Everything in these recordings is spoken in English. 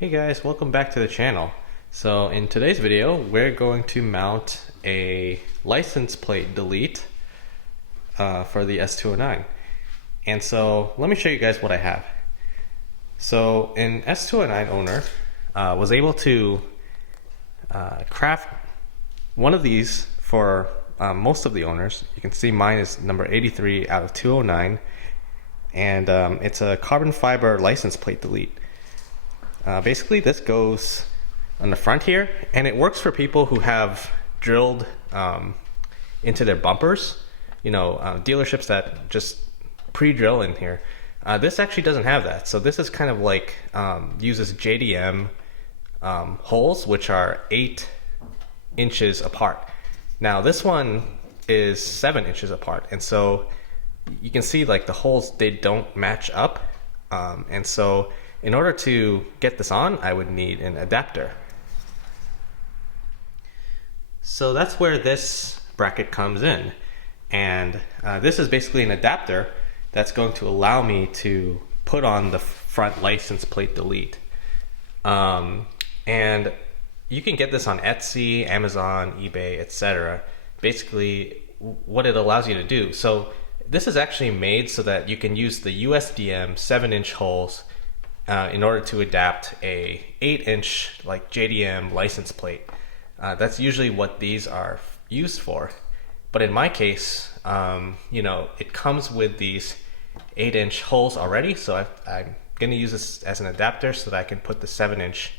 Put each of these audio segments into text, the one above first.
Hey guys, welcome back to the channel. So in today's video, we're going to mount a license plate delete for the S209. And so let me show you guys what I have. So an S209 owner was able to craft one of these for most of the owners. You can see mine is number 83 out of 209, and it's a carbon fiber license plate delete. Basically, this goes on the front here, and it works for people who have drilled into their bumpers. You know, dealerships that just pre-drill in here. This actually doesn't have that, so this is kind of like uses JDM holes, which are 8 inches apart. Now this one is 7 inches apart, and so you can see like the holes, they don't match up, and so in order to get this on, I would need an adapter. So that's where this bracket comes in, and this is basically an adapter that's going to allow me to put on the front license plate delete. And you can get this on Etsy, Amazon, eBay, etc. Basically what it allows you to do. So this is actually made so that you can use the USDM 7-inch holes in order to adapt a 8-inch like JDM license plate. That's usually what these are used for. But in my case, you know, it comes with these 8-inch holes already, so I'm going to use this as an adapter so that I can put the 7-inch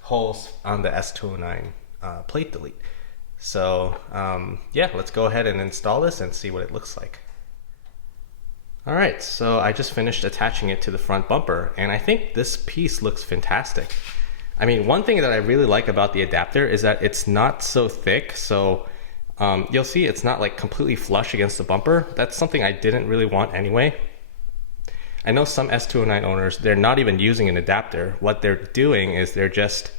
holes on the S209 plate delete. So yeah, let's go ahead and install this and see what it looks like. Alright, so I just finished attaching it to the front bumper, and I think this piece looks fantastic. I mean, one thing that I really like about the adapter is that it's not so thick, so you'll see it's not like completely flush against the bumper. That's something I didn't really want anyway. I know some S209 owners, they're not even using an adapter. What they're doing is they're just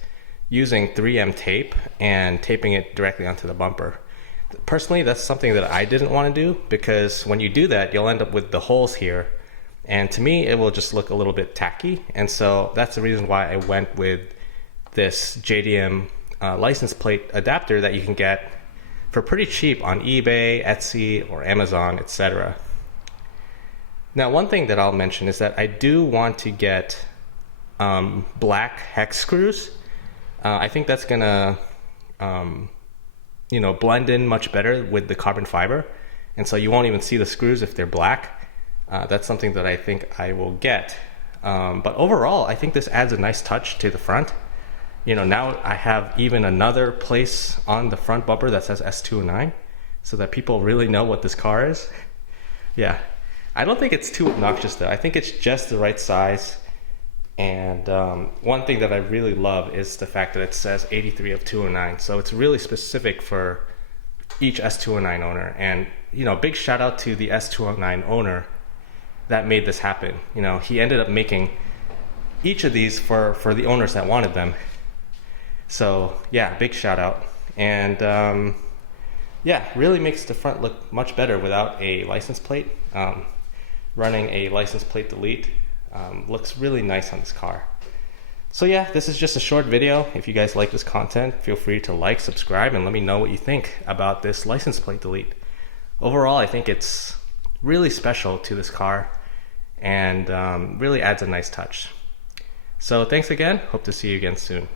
using 3M tape and taping it directly onto the bumper. Personally, that's something that I didn't want to do, because when you do that, you'll end up with the holes here, and to me it will just look a little bit tacky, and so that's the reason why I went with this JDM license plate adapter that you can get for pretty cheap on eBay, Etsy, or Amazon, etc. Now, one thing that I'll mention is that I do want to get black hex screws. I think that's gonna you know, blend in much better with the carbon fiber, and so you won't even see the screws if they're black. That's something that I think I will get. But overall, I think this adds a nice touch to the front. You know, now I have even another place on the front bumper that says S209, so that people really know what this car is. Yeah, I don't think it's too obnoxious though. I think it's just the right size. And one thing that I really love is the fact that it says 83 of 209. So it's really specific for each S209 owner. And, you know, big shout out to the S209 owner that made this happen. You know, he ended up making each of these for the owners that wanted them. So yeah, big shout out. And yeah, really makes the front look much better without a license plate. Running a license plate delete looks really nice on this car. So yeah, this is just a short video. If you guys like this content, feel free to like, subscribe, and let me know what you think about this license plate delete. Overall, I think it's really special to this car, and really adds a nice touch. So thanks again, hope to see you again soon.